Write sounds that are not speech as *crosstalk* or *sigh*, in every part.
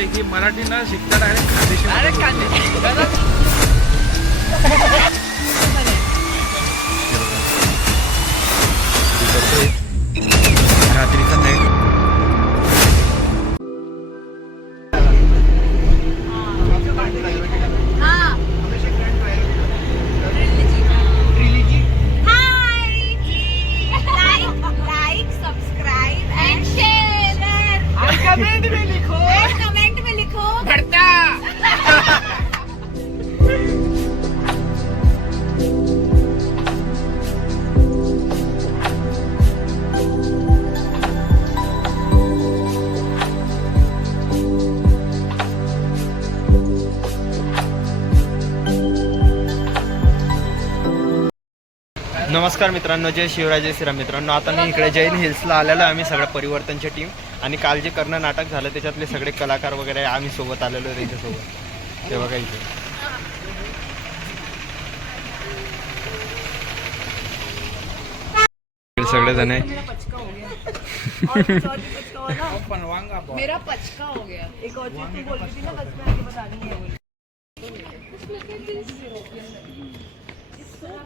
राहिले शॉप आहे की मराठी न शिकता डायरेक्ट खानदेशी अरे कांदे नमस्कार मित्रांनो जय शिवराजय श्रीराम मित्रांनो. आता मी इकडे जैन हिल्सला आलेलो आहे आम्ही सगळ्या परिवर्तनची टीम आणि काल जे कर्ण नाटक झालं त्याच्यातले सगळे कलाकार वगैरे आम्ही सोबत आलेलो त्याच्यासोबत ते बघा इथे. सगळे सगळेजण आहे. मेरा पचका हो गया। एक और चीज बोल रही थी ना बस आगे बतानी है।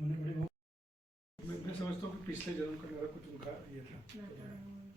मैं मैं समझता हूँ कि पिछले जन्म का मेरा कुछ उनका ये था।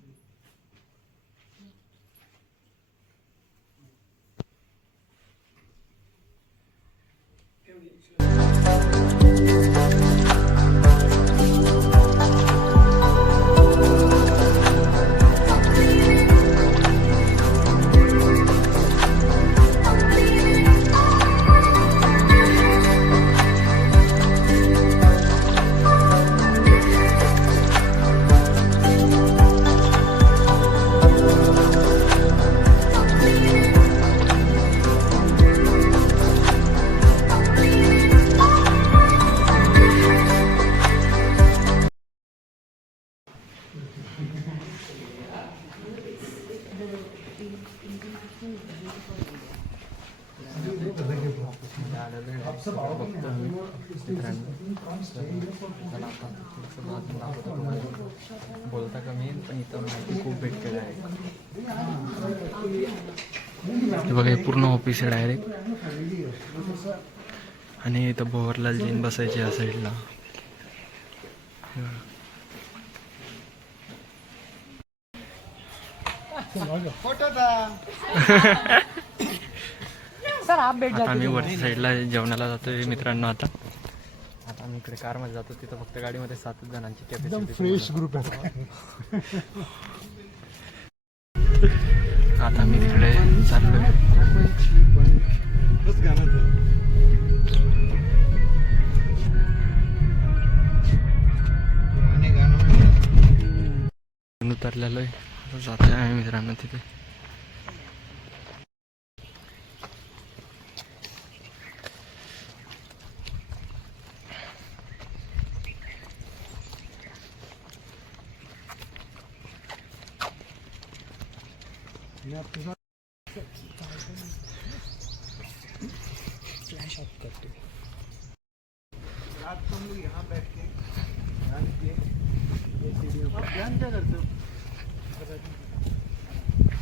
पण इथं माहिती खूप भेटलेलं आहे हे बघा हे पूर्ण ऑफिस आहे डायरेक्ट आणि इथं भोवरलाल जीन बसायचे या साईडला *laughs* आता आम्ही वरच्या साईडला जेवणाला जातोय मित्रांनो आता. आम्ही इकडे कारमध्ये जातो तिथं फक्त गाडीमध्ये सातच जणांची कॅपॅसिटी फ्रेश ग्रुप आहे. *laughs* आता आम्ही तिकडे चाललोय. बस गाणं तर. में उतरलेलो आहे आता जातोय आम्ही मित्रांनो तिथे मैं आपके साथ रात को हम लोग यहाँ बैठ के ध्यान किए ये सीढ़ियों पर ध्यान क्या करते हो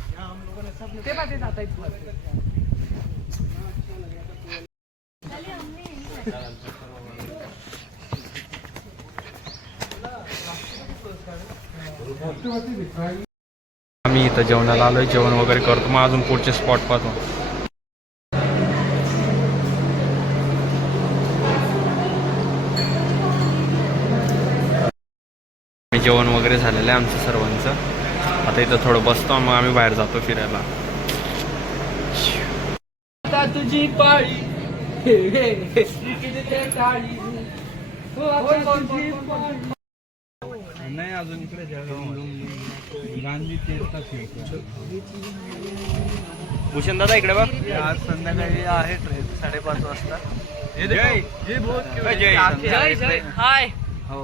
यहाँ हम लोगों ने सब ने ते पाठी जाता आम्ही इथं जेवणाला आलोय. जेवण वगैरे करतो. मग अजून पुढचे स्पॉट पाहतो. जेवण वगैरे झालेलं आहे आमचं सर्वांचं. आता इथं थोडं बसतो मग आम्ही बाहेर जातो फिरायला. तुझी पाळी नाही अजून इकडे गांधी तीर्थ भूषण दादा इकडे बघ. आज संध्याकाळी आहे ट्रेन साडेपाच वाजता. जय. जय जय जय हाय हो.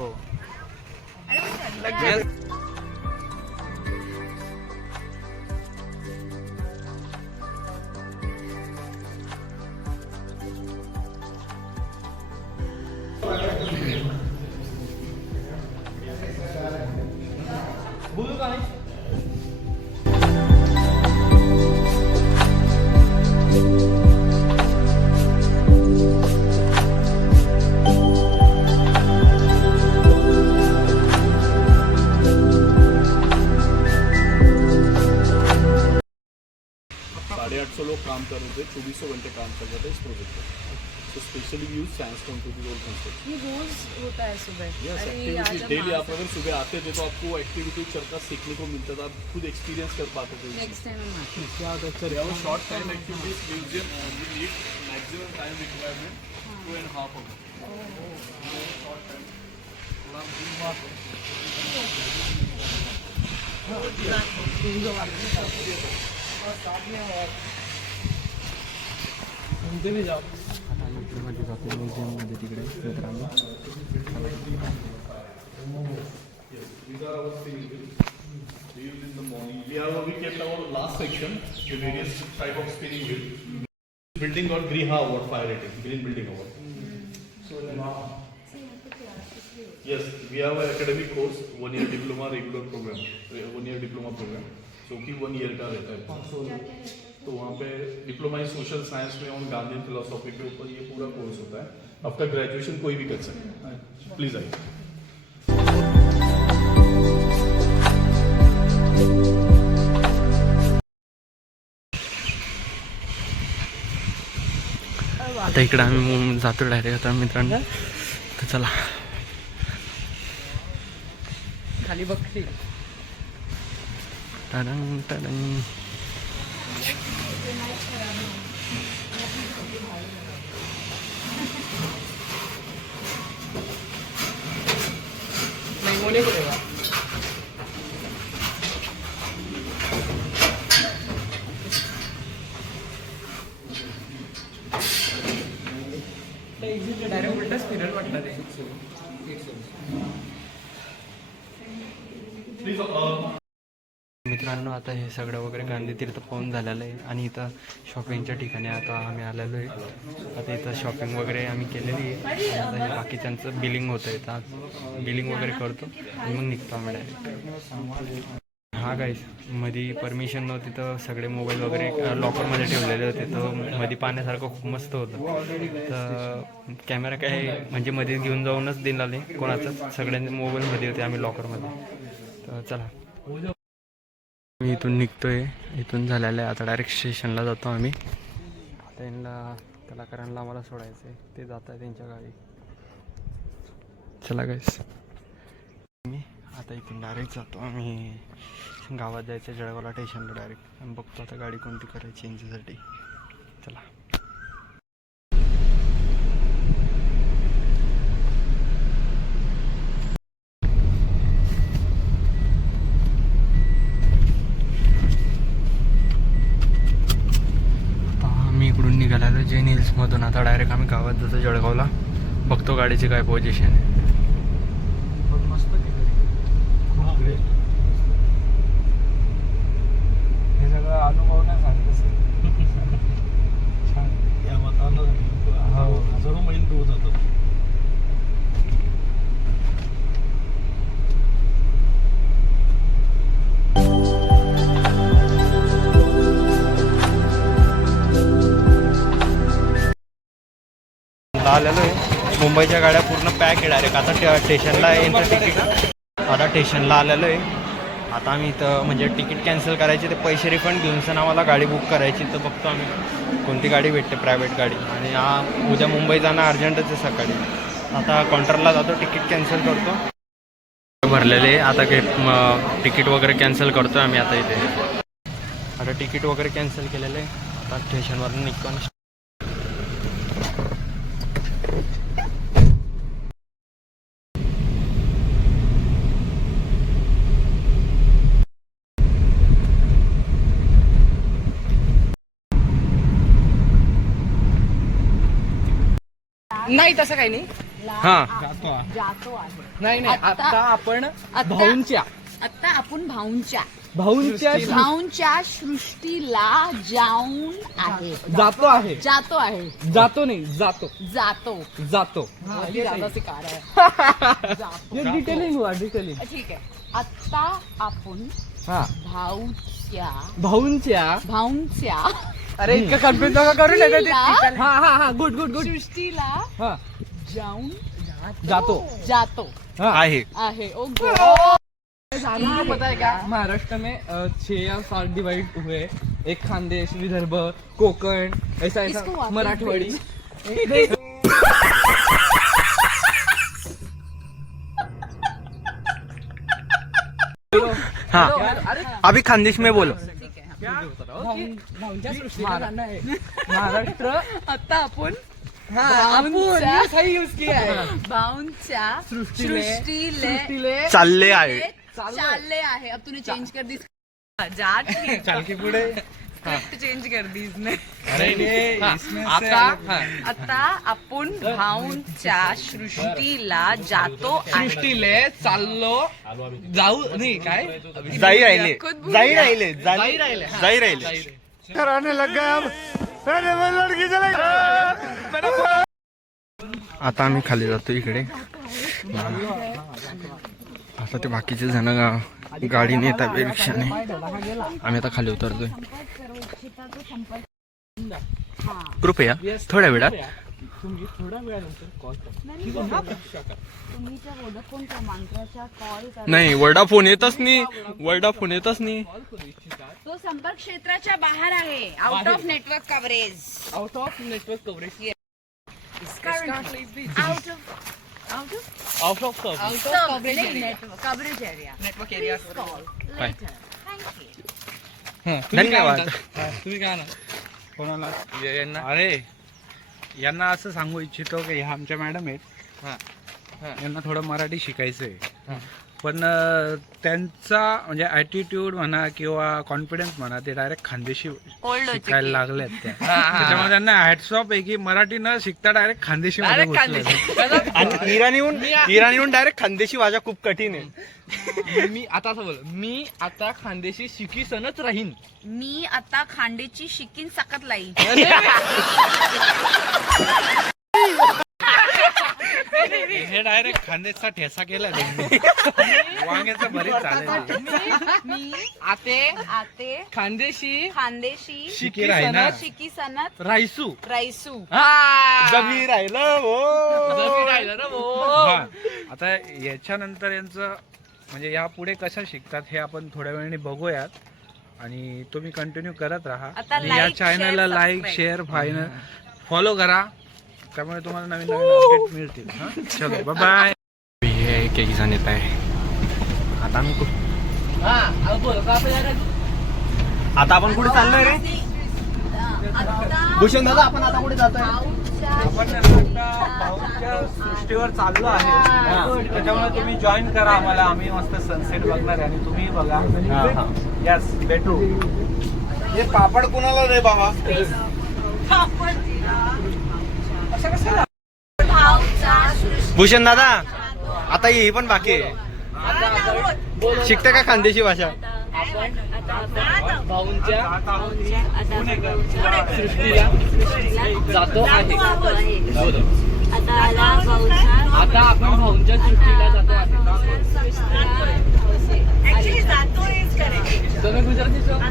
Specially use sandstone to the road construction ये रोज होता है सुबह। यस एक्टिविटी डेली आप अगर सुबह आते थे तो आपको एक्टिविटी चलता सीखने को मिलता था आप खुद एक्सपीरियंस कर पाते थे। नेक्स्ट टाइम हम आते हैं। Short time activities museum we need maximum time requirement two and half hour These are our spinning wheels. We इकडे म्हणजे जातो म्युझियममध्ये तिकडे मित्रांनो last section various type of spinning wheel building और ग्रीहा award fire rating green building award so Yes, we have an academic course, one year diploma regular program, eh, one year diploma program. So कि one year का रहता है. तो वहाँ पे diploma in social science में और गांधी फिलोसॉफी के ऊपर ये पूरा कोर्स होता है। आपका ग्रेजुएशन कोई भी कर सकता है। प्लीज आइए। आता इकडं आम्ही जातो डायरेक्ट आता मित्रांनो. तर चला. खाली बघते टडंग टडंग नाही मोने कुठे का डायरेक्ट उलटच फिरल वाटलं ते प्लीज uh, मित्रांनो आता हे सगळं वगैरे गांधी तीर्थ पाहून झालेलं आहे. आणि इथं शॉपिंगच्या ठिकाणी आता आम्ही आलेलो आहे. आता इथं शॉपिंग वगैरे आम्ही केलेली आहे. आता हे बाकीच्यांचं बिलिंग होतं आहे. तर बिलिंग वगैरे करतो. आणि मग निघतो आम्ही डायरेक्ट हा गाईसमध्ये परमिशन नव्हती तर सगळे मोबाईल वगैरे लॉकरमध्ये ठेवलेले होते. तर मध्ये पाहण्यासारखं खूप मस्त होतं. तर कॅमेरा काय म्हणजे मध्ये घेऊन जाऊनच दिला कोणाचं. सगळ्यांचे मोबाईलमध्ये होते आम्ही लॉकरमध्ये तर चला. मी इथून निघतोय. इथून झालेलं आहे आता डायरेक्ट स्टेशनला जातो आम्ही. त्यांना कलाकारांना आम्हाला सोडायचं आहे ते जात आहे त्यांच्या गावी. चला गाईस मी आता इथून डायरेक्ट जातो आम्ही. गावात जायचं जळगावला स्टेशनला डायरेक्ट आणि बघतो आता गाडी कोणती करायची यांच्यासाठी. चला आता आम्ही इकडून निघालेलो जैन हिल्समधून आता डायरेक्ट आम्ही गावात जातो जळगावला. बघतो गाडीची काय पोझिशन आहे. हे. सगळं अनुभवण्यासारखंच आहे. *laughs* छान. या मतानं हो. हजारो मैल दूर जातात. आलेलो आहे. मुंबईच्या गाड्या पूर्ण पॅक आहे डायरेक्ट आता स्टेशनला यांचं तिकीट आता स्टेशनला आलेलो आहे. आता आम्ही इथं म्हणजे तिकीट कॅन्सल करायचे ते पैसे रिफंड घेऊन सण आम्हाला गाडी बुक करायची. तर बघतो आम्ही कोणती गाडी भेटते प्रायव्हेट गाडी. आणि हा उद्या मुंबई जाणं अर्जंटच आहे सकाळी. आता काउंटरला जातो तिकीट कॅन्सल करतो. भरलेले आता काही तिकीट वगैरे कॅन्सल करतो आम्ही आता इथे. आता तिकीट वगैरे कॅन्सल केलेलं आहे. आता स्टेशनवरून निघतो नाही तसं काही नाही. हां. जातो आहे नाही नाही आत्ता- आता आपण आत्ता- भाऊंच्या. आता आपण भाऊंच्या. भाऊंच्या भाऊंच्या सृष्टीला जाऊन आहे. जातो आहे. जातो आहे. जातो नाही जातो. जातो. जातो. डिटेलिंग हुआ डिटेलिंग ठीक आहे. आता आपण हा. भाऊच्या भाऊंच्या भाऊंच्या अरे इतकं कन्फ्युज नका करू नका हा हा हा गुड गुड गुड सृष्टीला हा. जाऊन जातो. जातो. हा. आहे. आहे. ओ गो. आपको पता है क्या महाराष्ट्र में अ, छह या सात डिवाइड हुए. एक खानदेश विदर्भ कोकण ऐसा इसको ऐसा मराठवाड़ी. हाँ. अभी खानदेश में बोलो. *laughs* महाराष्ट्र. आता आपण हाँ है सृष्टीले- चालले आहे. चालले आहे. अब तूने चेंज कर दी. जा चाल पुढे चेंज कर दी इसने आता हा. आता आपण भाऊंच्या सृष्टीला जातो सृष्टीले चाललो जाऊ नाही काय? जाई राहिले. जाई. राहिले. जाई राहिले. जाई राहिले. आता आम्ही खाली जातो इकडे. आता ते बाकीचे जण गा- गाडीने येतात रिक्षाने. आम्ही आता खाली उतरतोय. कृपया थोड्या वेळात. तुम्ही थोड्या वेळानंतर कॉल तुम्ही त्या वोडाफोन क्रमांकाचा कॉल करा. नाही वर्डा फोन येतच नाही. वर्डा फोन येतच नाही. कॉल करू इच्छितात तो संपर्क क्षेत्राच्या बाहेर आहे. Out of network coverage out of network coverage out of out of out of coverage out of coverage area network area call Bye. Later thank you धन्यवाद. तुम्ही काय कोणाला? अरे यांना असं सांगू इच्छितो की ह्या आमच्या मॅडम आहेत. हा. हा. यांना थोडं मराठी शिकायचं आहे पण त्यांचा म्हणजे ॲटिट्यूड म्हणा किंवा कॉन्फिडन्स म्हणा ते डायरेक्ट खानदेशी शिकायला लागलेत त्या. त्याच्यामुळे त्यांना हॅट्स ऑफ आहे की मराठी न शिकता डायरेक्ट खानदेशी मध्ये. आणि इराणीहून इराणीहून डायरेक्ट खानदेशी भाषा खूप कठीण आहे. मी आता असं बोल. मी आता खानदेशी शिकीसनच राहीन. मी आता खांडेची शिकीन सकत लाई. हे डायरेक्ट खानदेशचा ठेसा केला त्यांनी *laughs* वांग्याचं भरीत चालेल मी आते. आते. खानदेशी खानदेशी शिकी राहिना शिकी सनत. रायसू. रायसू. हा. जमी राहिलं हो जमी राहिलं ना भो. हा. आता याच्यानंतर यांचं म्हणजे या पुढे कसं शिकतात हे आपण थोड्या वेळाने बघूयात. आणि तुम्ही कंटिन्यू करत राहा. आता आणि या like, चॅनलला लाईक. शेअर फायनल फॉलो करा. त्यामुळे तुम्हाला नवीन नवीन अपडेट मिळतील. हा? चलो बाय हे एक एक जण येत आहे. आता हा आता आपण कुठे चाललोय रे? भूषण दादा आपण आता कुठे जातोय? आपण भाऊच्या सृष्टीवर चाललो आहे. त्याच्यामुळे तुम्ही जॉईन करा आम्हाला. आम्ही मस्त सनसेट बघणार आहे आणि तुम्ही बघा. यस भेटू हे पापड कुणाला रे बाबा? भूषण दादा आता ही पण बाकी आहे शिकते का खानदेशी भाषा जातो आहे आता आपण भाऊंच्या सृष्टीला जातो आहे तुम्ही गुजराती છો? *laughs*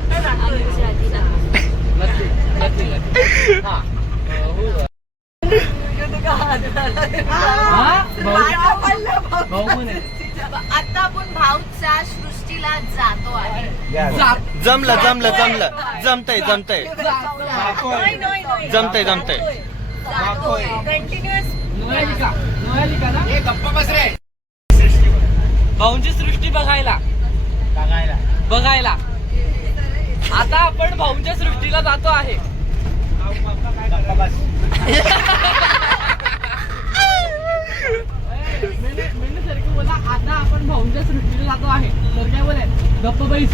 नक्की नक्की नक्की. अं. हा? भाऊ भाऊ पण आहे आता आपण भाऊच्या सृष्टीला सृष्टीला जातो आहे जमलं जमलं जमलं. जमतंय जमतंय. जमतंय जमतंय. जातोय कंटिन्युअस नोयालिका नोयालिका ना ए गप्पा बस रे भाऊंची सृष्टी बघायला. बघायला. आता आपण भाऊंच्या सृष्टीला जातो आहे. सर को बोला आता आपण भाऊंच्या सृष्टीला जातो आहे. सर काय बोले गप्प बैस.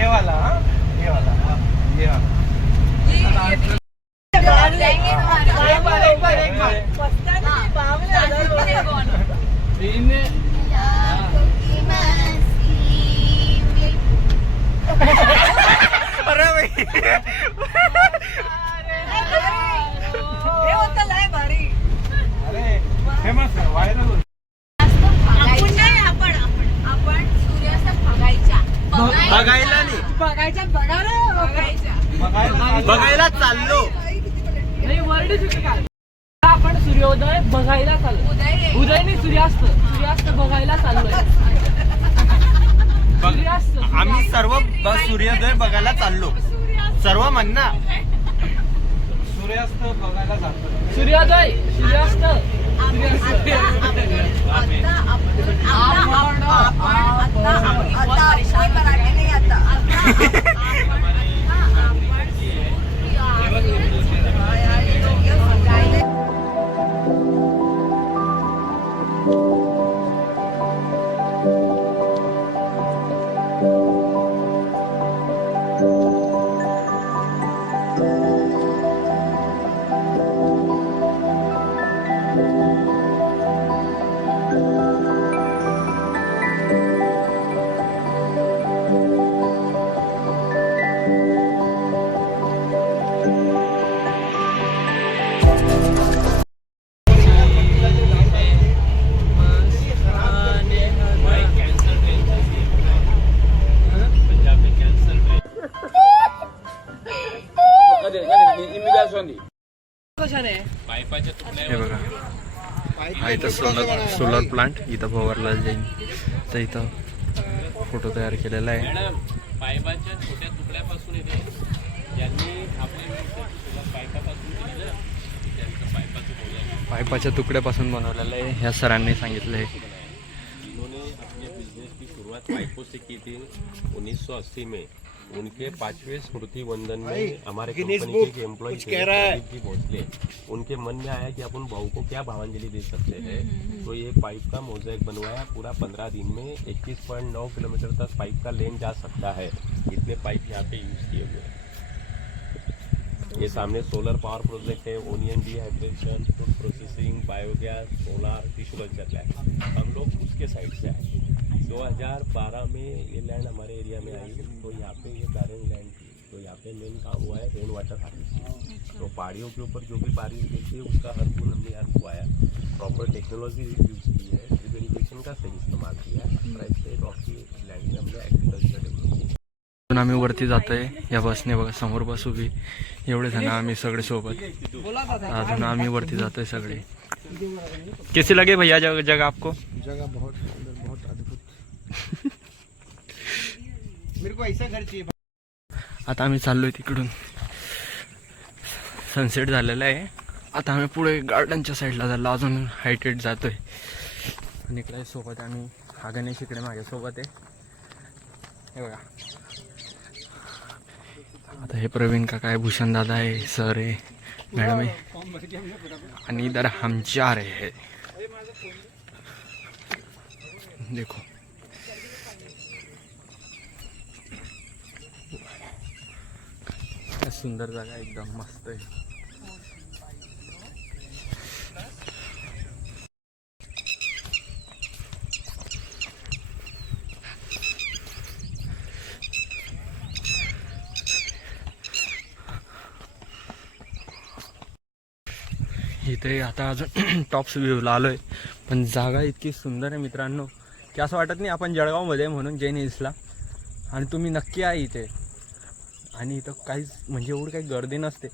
ये वाला हाँ? ये वाला हाँ, ये वाला। जाएँगे तुम्हारे एक म्हण ना सूर्यास्त बघायला जातो सूर्योदय सूर्यास्त आता हा इथं सोलर सोलर प्लांट इथं भवरला जाईल तर इथं फोटो तयार केलेला आहे. पायपाच्या छोट्या तुकड्यापासून येते ज्यांनी आपली पायपापासून केली ना त्यांचं पायपाचं बोललं पाईपाच्या तुकड्यापासून बनवलेलं आहे. ह्या सरांनी सांगितलं आहे. उन्होंने अपने बिजनेस की शुरुआत पाइपों से की थी 1980 में. उनके पाँचवें स्मृति वंदन में हमारे कंपनी के एम्प्लॉय जी भोसले उनके मन में आया कि अपन भाऊ को क्या भावांजलि दे सकते हैं। तो ये पाइप का मोजैक बनवाया। पूरा पंद्रह दिन में 21.9 किलोमीटर तक पाइप का लेन जा सकता है। इतने पाइप यहाँ पे यूज़ किए हुए हैं। ये सामने सोलर पावर प्रोजेक्ट है onion dehydration food processing biogas solar tissue culture land हम लोग उसके साइड से आए। 2012 में ये लैंड हमारे एरिया में आई तो यहाँ पे ये बैरन लैंड थी। तो यहाँ पे मेन काम हुआ है रेन वाटर हार्वेस्टिंग तो पहाड़ियों के ऊपर जो भी बारिश गिरती है उसका हर गुण हमने यहाँ रुकवाया प्रॉपर टेक्नोलॉजी यूज़ की है। ड्रिप इरिगेशन का सही इस्तेमाल किया है। प्राइस पे रॉकी लैंड में हमने एग्रीकल्चर डेवलप किया। आम्ही वरती जातोय या बसने बघा समोर बस उभी। एवढे जण आम्ही सगळे सोबत। अजून आम्ही वरती जातोय सगळे। कैसी लगे भैया जग जगह आपको? जगह बहुत आता आम्ही चाललोय तिकडून. सनसेट झालेला आहे. आता आम्ही पुढे गार्डनच्या साईडला झालो अजून हायटेड जातोय. आणि इकडे सोबत आम्ही. हा गणेश इकडे माझ्यासोबत आहे. हे बघा. आता हे प्रवीण का काय भूषण दादा आहे सर आहे मॅडम आहे. आणि इधर हम चार आहे देखो. सुंदर जागा एकदम मस्त आहे. इथे आता अजून *clears throat* टॉप्स व्ह्यूला आलोय. पण जागा इतकी सुंदर आहे मित्रांनो की असं वाटत नाही आपण जळगावमध्ये म्हणून जैन हिल्सला आणि तुम्ही नक्की आहे इथे. आणि इथं काहीच म्हणजे एवढी काही गर्दी नसते.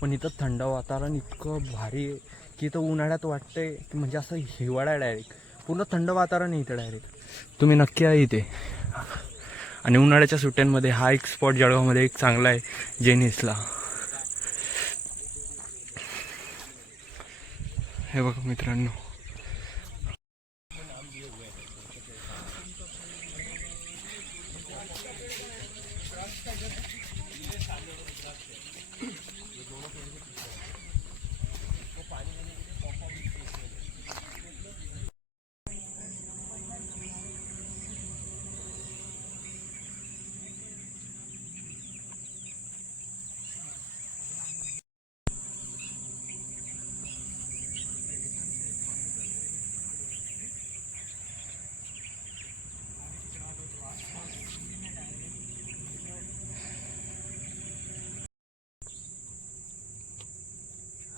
पण इथं थंड वातावरण इतकं भारी आहे की इथं उन्हाळ्यात वाटतंय की म्हणजे असं हिवाळा डायरेक्ट पूर्ण थंड वातावरण आहे इथं डायरेक्ट तुम्ही नक्की आहे इथे. आणि उन्हाळ्याच्या सुट्ट्यांमध्ये हा एक स्पॉट जळगावमध्ये एक चांगला आहे जेनिसला. हे बघा मित्रांनो.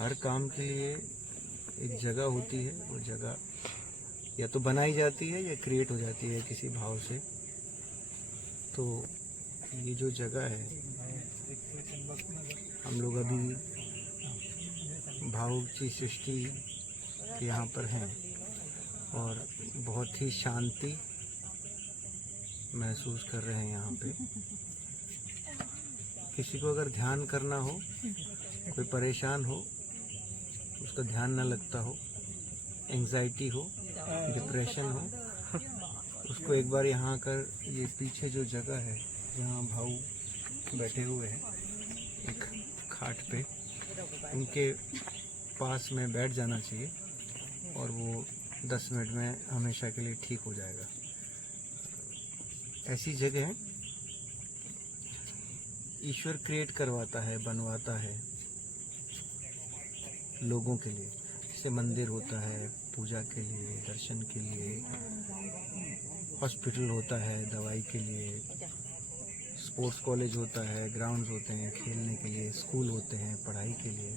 हर काम के लिए एक जगह होती है, वो जगह या तो बनाई जाती है या क्रिएट हो जाती है किसी भाव से। तो ये जो जगह है, हम लोग अभी भावुक की सृष्टि यहाँ पर हैं और बहुत ही शांति महसूस कर रहे हैं यहाँ पे। किसी को अगर ध्यान करना हो, कोई परेशान हो उसका ध्यान ना लगता हो एंजाइटी हो डिप्रेशन हो, उसको एक बार यहाँ कर, ये पीछे जो जगह है, जहाँ भाऊ बैठे हुए हैं, एक खाट पे, उनके पास में बैठ जाना चाहिए और वो दस मिनट में हमेशा के लिए ठीक हो जाएगा। ऐसी जगह ईश्वर क्रिएट करवाता है, बनवाता है। लोगों के लिए, जैसे मंदिर होता है, पूजा के लिए, दर्शन के लिए, हॉस्पिटल होता है, दवाई के लिए, स्पोर्ट्स कॉलेज होता है, ग्राउंड्स होते हैं, खेलने के लिए, स्कूल होते हैं, पढ़ाई के लिए।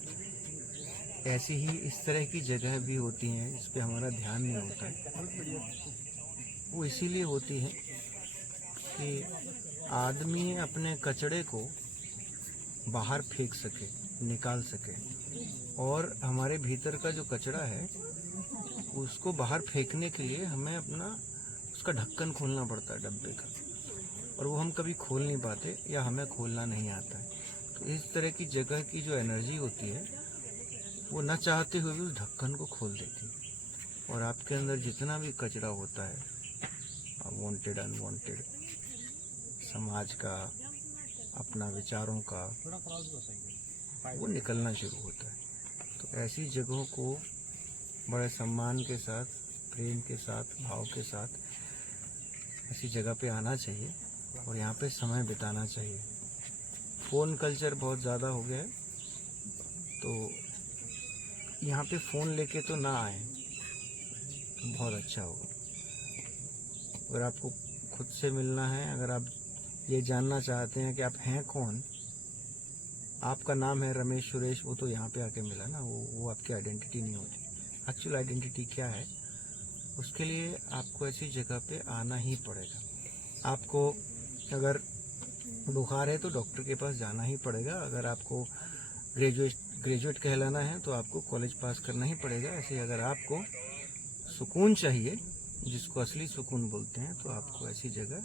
ऐसी ही इस तरह की जगह भी होती हैं, जिस पर हमारा ध्यान नहीं होता। है वो इसीलिए होती है कि आदमी अपने कचड़े को बाहर फेंक सके, निकाल सके। और हमारे भीतर का जो कचरा है, उसको बाहर फेंकने के लिए हमें अपना, उसका ढक्कन खोलना पड़ता है डब्बे का। और वो हम कभी खोल नहीं पाते या हमें खोलना नहीं आता। है तो इस तरह की जगह की जो एनर्जी होती है, वो न चाहते हुए भी उस ढक्कन को खोल देती है। और आपके अंदर जितना भी कचरा होता है वांटेड अनवांटेड समाज का अपना विचारों का वो निकलना शुरू होता है। तो ऐसी जगहों को बड़े सम्मान के साथ, प्रेम के साथ, भाव के साथ ऐसी जगह पे आना चाहिए और यहाँ पे समय बिताना चाहिए। फ़ोन कल्चर बहुत ज़्यादा हो गया है तो यहाँ पे फ़ोन लेके तो ना आए तो बहुत अच्छा होगा। अगर आपको खुद से मिलना है, अगर आप ये जानना चाहते हैं कि आप हैं कौन? आपका नाम है रमेश सुरेश, वो तो यहाँ पे आके मिला ना, वो वो आपकी आइडेंटिटी नहीं होती। एक्चुअल आइडेंटिटी क्या है? उसके लिए आपको ऐसी जगह पे आना ही पड़ेगा। आपको अगर बुखार है तो डॉक्टर के पास जाना ही पड़ेगा। अगर आपको ग्रेजुएट ग्रेजुएट कहलाना है तो आपको कॉलेज पास करना ही पड़ेगा। ऐसे अगर आपको सुकून चाहिए, जिसको असली सुकून बोलते हैं तो आपको ऐसी जगह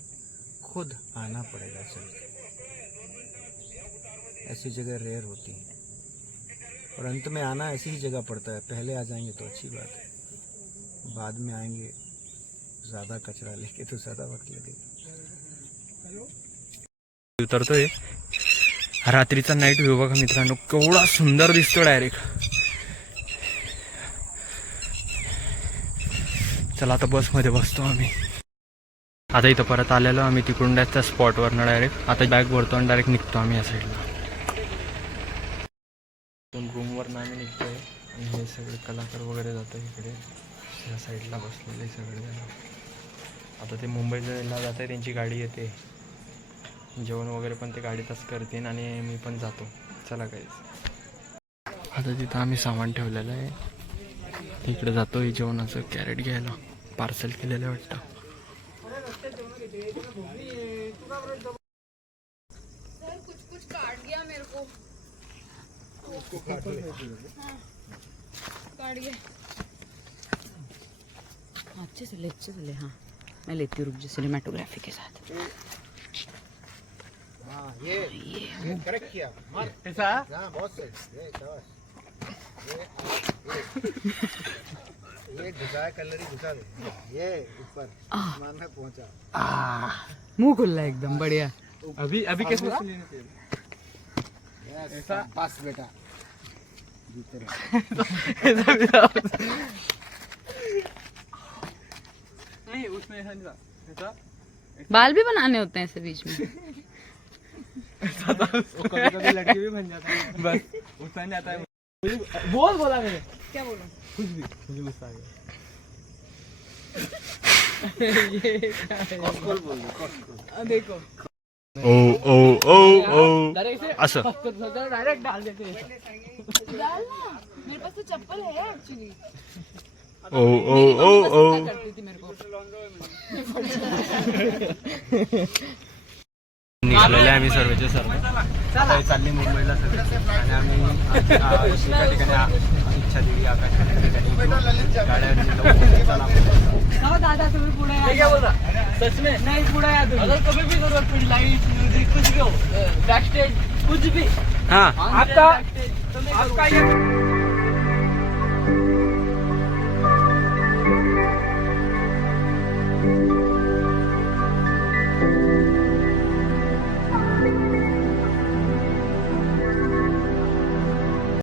खुद आना पड़ेगा के ऐसी जगह रेयर होती है। और अंत में आना ऐसी ही जगह पड़ता है। पहले आ जाएंगे तो अच्छी बात है। बाद में आएंगे ज़्यादा कचरा लेके तो ज़्यादा वक्त लगेगा। उतरतोय। रात्रीचा नाईट व्ह्यू बघा मित्रांनो केवढा सुंदर दिसतो डायरेक्ट चला आता बसमध्ये बसतो आम्ही. आता इथं परत आलेलो आम्ही तिकडून त्या स्पॉटवरनं डायरेक्ट आता बॅग भरतो आणि डायरेक्ट निघतो आम्ही या साईडला रूमवरनं आम्ही निघतोय. आणि हे सगळे कलाकार वगैरे जातो इकडे. या साईडला बसलेले सगळे जण आता ते मुंबईला जात आहे त्यांची गाडी येते. जेवण वगैरे पण ते गाडीतच करतील आणि मी पण जातो. चला काहीच आता तिथं आम्ही सामान ठेवलेलं आहे. इकडे जातो जेवणाचं. कॅरेट घ्यायला. पार्सल केलेलं आहे वाटतं. अच्छे से ले अच्छे से ले हाँ। मैं लेती हूँ रुक जा सिनेमाटोग्राफी के साथ। हाँ ये ये। करेक्ट किया। मार ऐसा? हाँ बहुत सही। ये ये घुसा कलर ही घुसा दे। ये ऊपर आसमान में पहुँचा। मुँह खुला एकदम बढ़िया। अभी अभी कैसे ऐसा? बस बेटा। नहीं उसमें ऐसा नहीं था ऐसा बाल भी बनाने होते हैं ऐसे बीच में। वो कभी कभी लड़के भी बन जाता है बस उतना नहीं आता है। बोल बोला मैंने। क्या बोला? कुछ भी मुझे गुस्सा आ गया ये क्या? आ, देखो। ओ ओ ओ। असं. डायरेक्ट डाल देते हैं मेरे पास तो चप्पल है एक्चुअली ओ ओ ओ ओ निघालेले आम्ही सर्वेचे सर्व. हे चालली मुंबईला सर्व आणि आम्ही एका ठिकाणी इच्छा देवी आकाश या ठिकाणी गाड्या लवकर चला. दादा तुम्ही पुढे या. क्या बोल. रहा सच में नहीं पुढे या तुम्ही. अगर कभी भी जरूरत पड़ी लाइट म्यूजिक कुछ हो. बैक स्टेज कुछ भी। हा। आपका आपका ये